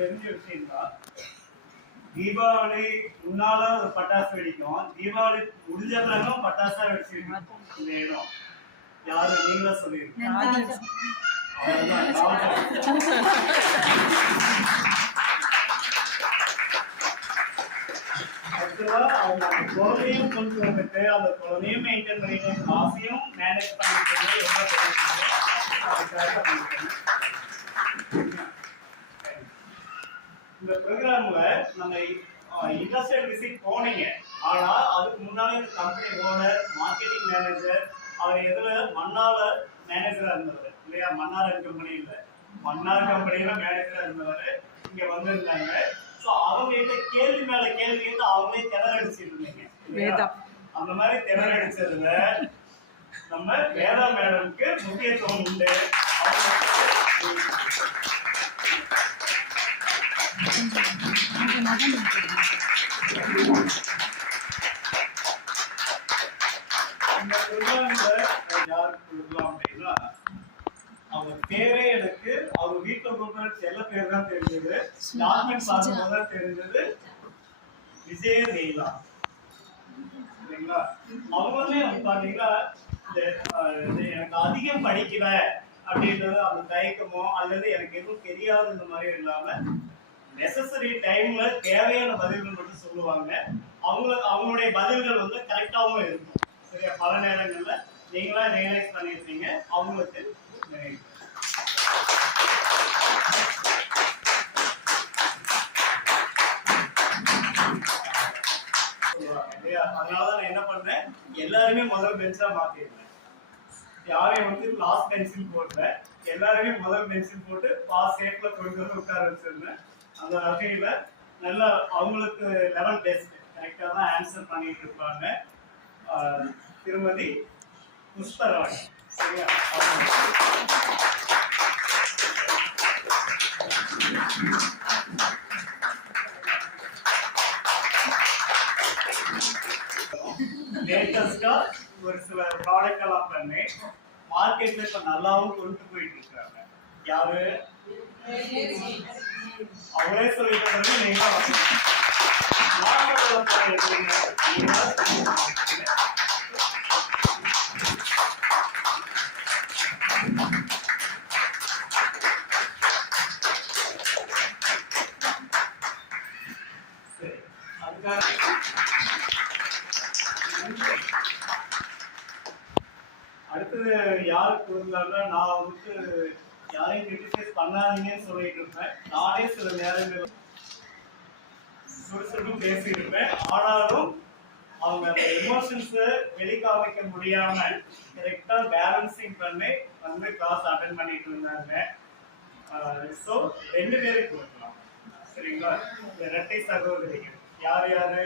தெரிஞ்ச விஷயம் தான். தீபாவளி முன்னால ஒரு பட்டாசு வெடிக்கும், தீபாவளி முடிஞ்ச பிறகும் பட்டாசா வெடிச்சிருக்கோம். இந்த இடம் யாரு நீங்களா சொல்லிருக்கீங்க? அவங்க குழந்தையும் கொண்டு வந்துட்டு அந்த குழந்தையும் மெயின்டைன் பண்ணிட்டு காசையும் மேனேஜ் பண்ணிட்டு இந்த ப்ரோக்ராம்ல நம்ம இண்டஸ்ட்ரியல் விசிட் போனீங்க. ஆனா அதுக்கு முன்னாடி இந்த கம்பெனி ஓனர், மார்க்கெட்டிங் மேனேஜர், அவர் எதுல மன்னால மேனேஜரா இருந்தவர் இல்லையா? மன்னார் கம்பெனியில மேனேஜரா இருந்தவர் இங்க வந்திருந்தாங்க. ஸோ அவங்க கிட்ட கேள்வி மேல கேள்வி கேட்டு அவங்களே திணறடிச்சிட்டு இருந்தீங்க. அந்த மாதிரி திணறடிச்சதுல நம்ம வேதா மேடம்க்கு முக்கியத்துவம் உண்டு. இந்த ப்ரோக்ராம்ல யாருக்கு கொடுக்கலாம் அப்படின்னா, அவங்க பேரே எனக்கு அவங்க வீட்டுல கொடுக்குற செல்ல பேர் தான் தெரிஞ்சது. டாக்குமெண்ட் பார்க்கும்போது தான் தெரிஞ்சது விஜய நீலா. சரிங்களா? அவங்களே பாத்தீங்கன்னா எனக்கு அதிகம் படிக்கல அப்படின்றது அந்த தயக்கமோ அல்லது எனக்கு எதுவும் தெரியாது இந்த மாதிரி இல்லாம நெசசரி டைம்ல தேவையான பதில்கள் மட்டும் சொல்லுவாங்க. அவங்களுடைய பதில்கள் வந்து கரெக்டாகவும் இருக்கும். சரியா? பல நேரங்கள்ல நீங்களா ரியலைஸ் பண்ணிருப்பீங்க. அவங்களுக்கு அதனாலதான் நான் என்ன பண்றேன், எல்லாருமே முதல் பெஞ்சா மாத்திடுறேன். யாரையும் வந்து லாஸ்ட் பென்சில் போடுறேன், எல்லாருமே முதல் பென்சில் போட்டு பாஸ் ஷேப்ல கொண்டு வந்து உட்கார வச்சிருந்தேன். அந்த வகையில நல்லா அவங்களுக்கு லெவல் டெஸ்ட் கரெக்டா தான் ஆன்சர் பண்ணிட்டு இருப்பாங்க. திருமதி புஷ்பராணி. சரியா? லேட்டஸ்டா ஒரு சில ப்ராடக்ட் எல்லாம் பண்ணி மார்க்கெட்ல இப்ப நல்லாவும் கொண்டு போயிட்டு இருக்காங்க. யாரு? அவரே சொல்லிட்டு நீங்க அடுத்தது யாருக்கு கொடுக்கலாம்னா, நான் வந்து யாரையும் கிரிட்டிசைஸ் பண்ணாதீங்கன்னு சொல்லிட்டு இருப்பேன். நானே சில நேரங்கள் சுறுசுறுப்பும் பேசிட்டு இருப்பேன். ஆனாலும் அவங்க அந்த எமோஷன்ஸ் வெளிக்காமிக்க முடியாம கரெக்டா பேலன்சிங் பண்ணி வந்து கிளாஸ் அட்டென்ட் பண்ணிட்டு இருந்தாங்க. ஸோ 2 பேருக்கு கொடுக்கலாம். சரிங்களா? இந்த இரட்டை சகோதரிகள் யார் யாரு?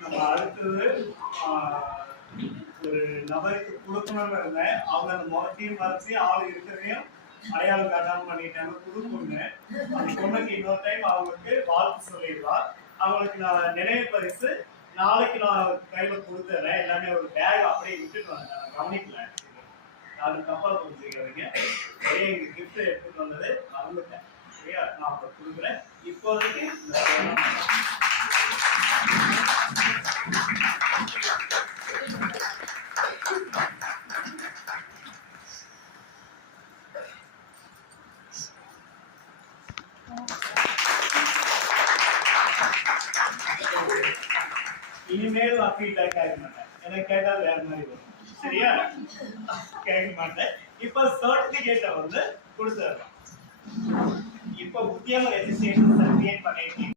நம்ம அடுத்தது ஒரு நபருக்கு கொடுக்கணும்னு இருந்தேன். அவங்க அந்த முகத்தையும் மறைச்சி ஆள் இருக்கிறதையும் அடையாளம் காட்டாம பண்ணிட்டாங்க. புது பொண்ணு. அந்த பொண்ணுக்கு இன்னொரு டைம் அவங்களுக்கு வாழ்த்து சொல்லிடுவா. அவங்களுக்கு நான் நினைவு பரிசு நாளைக்கு நான் கையில கொடுத்துறேன். எல்லாமே ஒரு பேக் அப்படியே விட்டுட்டு வந்தேன். நான் கவனிக்கல. அது தப்பா புரிஞ்சுக்கிறீங்க. நிறைய எங்க கிஃப்ட் எடுத்துட்டு வந்தது மறந்துட்டேன். சரியா? நான் அப்ப கொடுக்குறேன். இப்போதைக்கு இனிமேல் நான் ஃபீட்பேக் கேட்க மாட்டேன். எனக்கு கேட்டால் வேற மாதிரி வரும். சரியா? கேட்க மாட்டேன். இப்ப சர்டிபிகேட்டை வந்து கொடுத்துறேன். இப்ப உத்தியோக ரெஜிஸ்ட்ரேஷன் சர்டிபிகேட் பண்ணிருக்கீங்க.